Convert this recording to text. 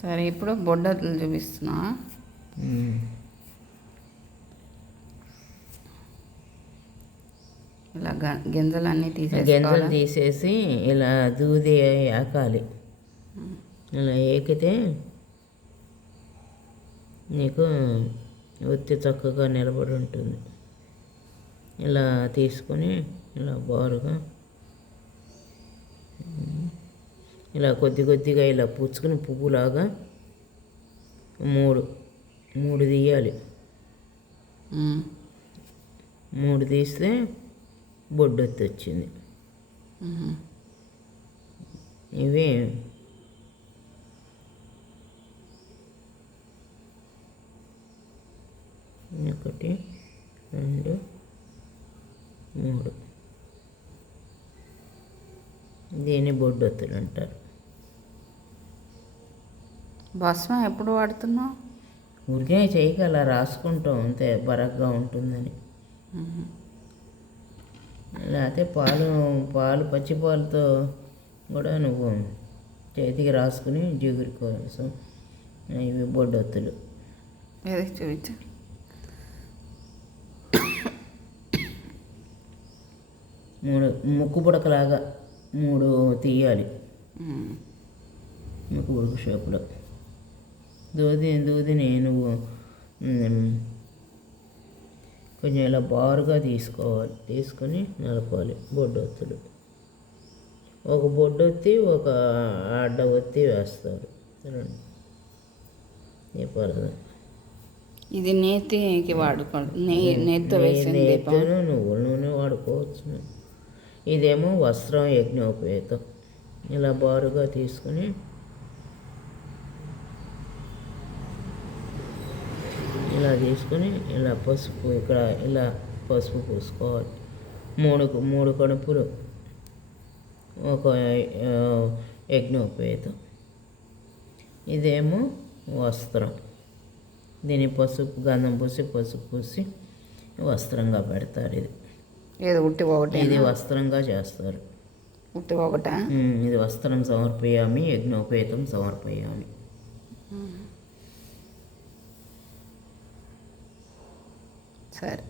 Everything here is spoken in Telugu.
సరే, ఇప్పుడు బొడ్డలు చూపిస్తున్నా. ఇలా గింజలన్నీ గింజలు తీసేసి ఇలా దూది ఆకాలి. ఇలా ఏకితే నీకు ఒత్తి చక్కగా నిలబడి ఉంటుంది. ఇలా తీసుకొని ఇలా బారుగా ఇలా కొద్ది కొద్దిగా ఇలా పుచ్చుకుని పువ్వులాగా మూడు తీయాలి. 3 తీస్తే బొడ్డొత్తి వచ్చింది. ఇవి 1 2 3 దీన్ని బొడ్డొత్తులు అంటారు. భస్మం ఎప్పుడు వాడుతున్నావు? ఊరికే చేయక అలా రాసుకుంటాం అంతే, బరగ్గా ఉంటుందని. లేకపోతే పాలు పచ్చి పాలతో కూడా నువ్వు చేతికి రాసుకుని జిగురు కోసం ఇవి బొడ్డొత్తులు. ఏది చూపించు. ముక్కు పుడకలాగా 3 తీయాలి. ముక్కు పుడక షేపులో దూదిని నువ్వు కొంచెం ఇలా బారుగా తీసుకోవాలి. తీసుకొని నలపాలి. బొడ్డొత్తులు ఒక బొడ్డొత్తి ఒక అడ్డ ఒత్తి వేస్తారు. ఇది నేతికి వాడుకోండి. నేతితో నువ్వుల నూనె వాడుకోవచ్చు. ఇదేమో వస్త్రం యజ్ఞోపేతం. ఇలా బారుగా తీసుకుని ఇలా తీసుకొని ఇలా పసుపు ఇక్కడ ఇలా పసుపు పూసుకోవాలి. 3 కడుపులు ఒక యజ్ఞోపేతం. ఇదేమో వస్త్రం. దీని పసుపు గంధం పసుపు పూసి వస్త్రంగా పెడతారు. ఇది వస్త్రంగా చేస్తారు. ఇది వస్త్రం సమర్పయామి, యజ్ఞోపేతం సమర్పయామి. సరే.